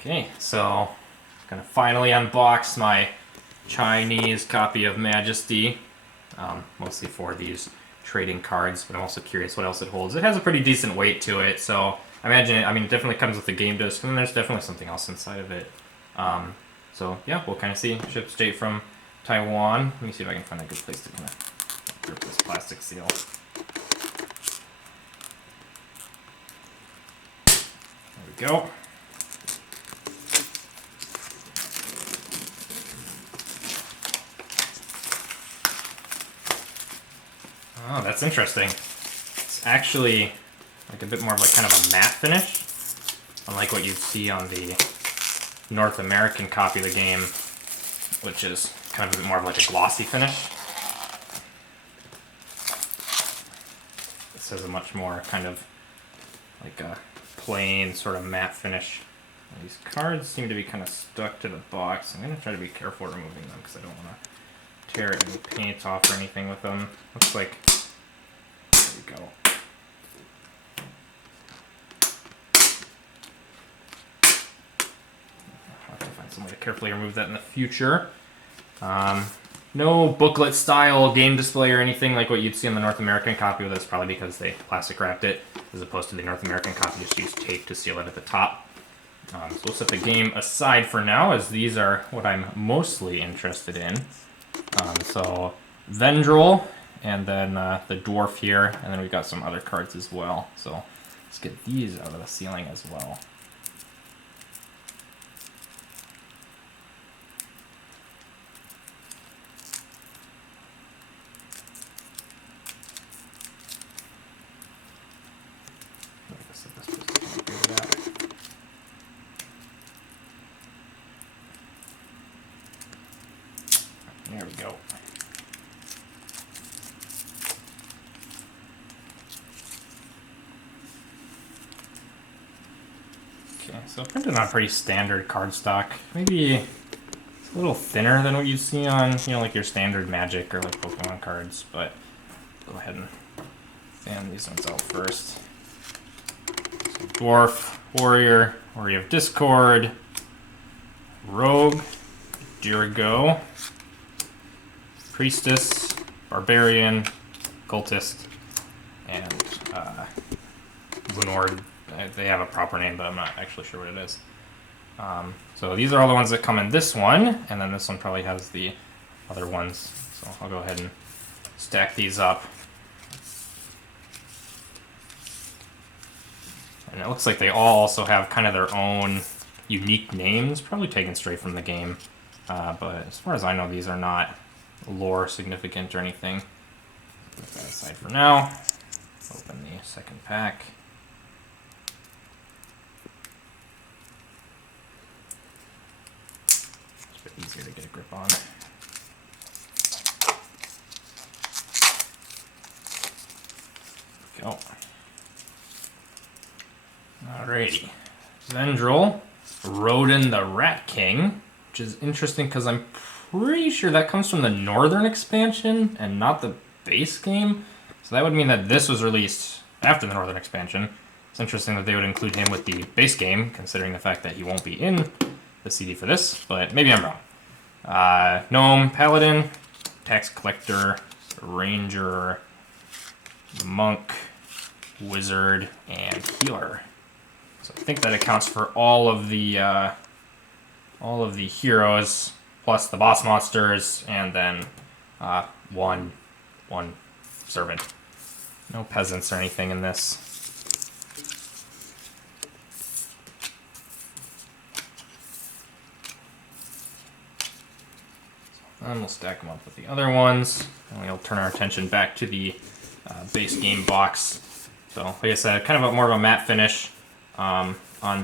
Okay, so gonna finally unbox my Chinese copy of Majesty, mostly for these trading cards, but I'm also curious what else it holds. It has a pretty decent weight to it, so I imagine it definitely comes with the game disc, and there's definitely something else inside of it. So yeah, we'll kind of see. Shipped straight from Taiwan. Let me see if I can find a good place to kind of grip this plastic seal. There we go. Oh, that's interesting. It's actually like a bit more of like kind of a matte finish, unlike what you'd see on the North American copy of the game, which is kind of a bit more of like a glossy finish. This has a much more kind of like a plain sort of matte finish. And these cards seem to be kind of stuck to the box. I'm going to try to be careful removing them because I don't want to tear any paint off or anything with them. Looks like, there we go. I'll have to find some way to carefully remove that in the future. No booklet style game display or anything like what you'd see on the North American copy. That's probably because they plastic wrapped it, as opposed to the North American copy just used tape to seal it at the top. So we'll set the game aside for now, as these are what I'm mostly interested in. So Vendril, and then the Dwarf here, and then we've got some other cards as well. So let's get these out of the ceiling as well. There we go. Okay, so printed on pretty standard cardstock. Maybe it's a little thinner than what you see on, like your standard Magic or like Pokemon cards, but go ahead and fan these ones out first. So Dwarf, Warrior, Warrior of Discord, Rogue, Dirigo, Priestess, Barbarian, Cultist, and Lunord. They have a proper name, but I'm not actually sure what it is. So these are all the ones that come in this one, and then this one probably has the other ones. So I'll go ahead and stack these up. And it looks like they all also have kind of their own unique names, probably taken straight from the game. But as far as I know, these are not lore significant or anything. Put that aside for now. Open the second pack. It's a bit easier to get a grip on. There we go. Alrighty. Vendril, Rodin the Rat King, which is interesting because I'm pretty sure that comes from the Northern expansion and not the base game. So that would mean that this was released after the Northern expansion. It's interesting that they would include him with the base game, considering the fact that he won't be in the CD for this, but maybe I'm wrong. Gnome, Paladin, Tax Collector, Ranger, Monk, Wizard, and Healer. So I think that accounts for all of the heroes, plus the boss monsters, and then one servant. No peasants or anything in this. And we'll stack them up with the other ones, and we'll turn our attention back to the base game box. So, like I said, kind of more of a matte finish. On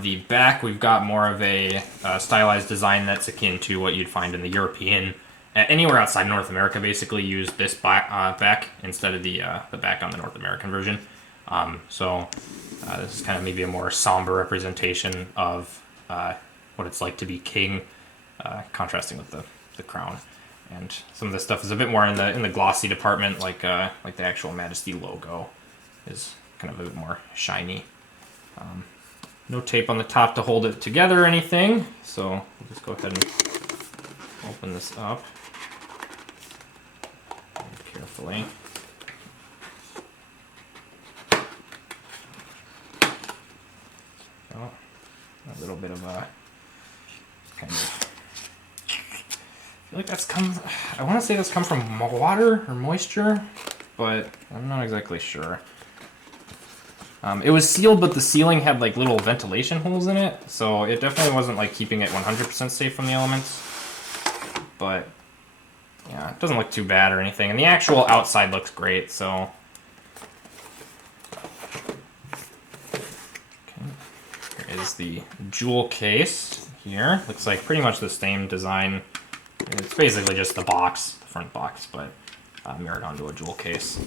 the back, we've got more of a stylized design that's akin to what you'd find in the European. Anywhere outside North America, basically, use this back instead of the back on the North American version. So this is kind of maybe a more somber representation of what it's like to be king, contrasting with the crown. And some of this stuff is a bit more in the glossy department, like the actual Majesty logo is kind of a bit more shiny. No tape on the top to hold it together or anything, so we'll just go ahead and open this up carefully. Oh, a little bit of a kind of. I feel like that's I want to say that's come from water or moisture, but I'm not exactly sure. It was sealed, but the sealing had like little ventilation holes in it, so it definitely wasn't like keeping it 100% safe from the elements. But yeah, it doesn't look too bad or anything, and the actual outside looks great. So okay. Here is the jewel case. Here looks like pretty much the same design. It's basically just the box, the front box, but mirrored onto a jewel case.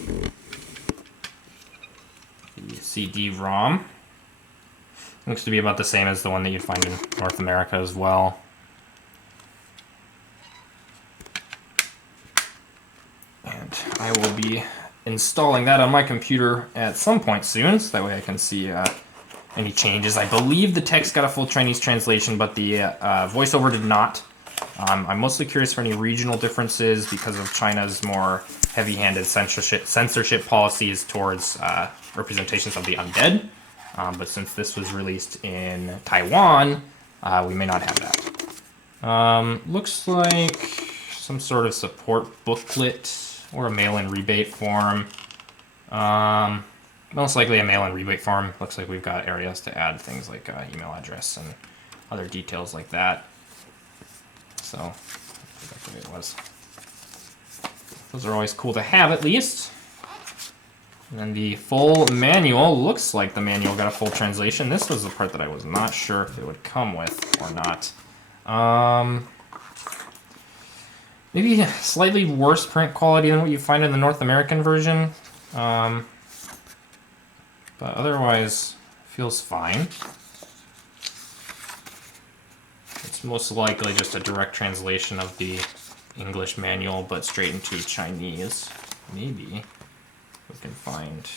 The CD-ROM looks to be about the same as the one that you'd find in North America as well. And I will be installing that on my computer at some point soon, so that way I can see any changes. I believe the text got a full Chinese translation, but the voiceover did not. I'm mostly curious for any regional differences because of China's more heavy-handed censorship policies towards representations of the undead. But since this was released in Taiwan, we may not have that. Looks like some sort of support booklet or a mail-in rebate form. Most likely a mail-in rebate form. Looks like we've got areas to add things like email address and other details like that. So that's the way it was. Those are always cool to have, at least. And then the full manual. Looks like the manual got a full translation. This was the part that I was not sure if it would come with or not. Maybe slightly worse print quality than what you find in the North American version. But otherwise, feels fine. It's most likely just a direct translation of the English manual, but straight into Chinese. Maybe we can find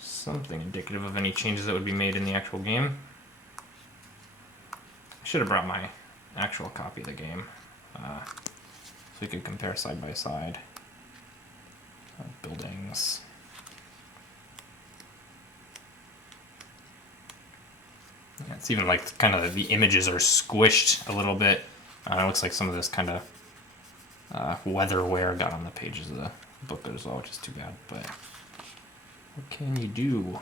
something indicative of any changes that would be made in the actual game. I should have brought my actual copy of the game so we could compare side by side. Buildings. Yeah, it's even like kind of the images are squished a little bit. It looks like some of this kind of weatherware got on the pages of the booklet as well, which is too bad. But what can you do?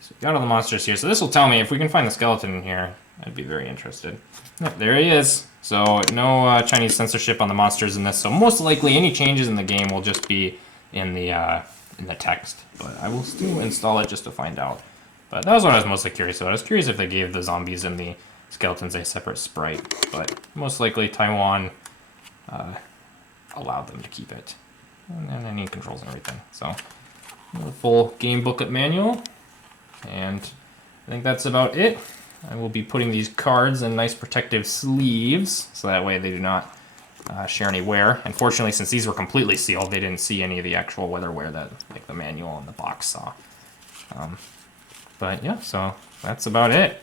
So we got all the monsters here. So this will tell me if we can find the skeleton in here. I'd be very interested. Yep, there he is. So no Chinese censorship on the monsters in this. So most likely any changes in the game will just be in the text. But I will still install it just to find out. But that was what I was mostly curious about. I was curious if they gave the zombies and the skeletons a separate sprite. But most likely Taiwan allowed them to keep it. And then any controls and everything. So the full game booklet manual. And I think that's about it. I will be putting these cards in nice protective sleeves, so that way they do not share any wear. Unfortunately, since these were completely sealed, they didn't see any of the actual weather wear that like the manual and the box saw. But yeah, so that's about it.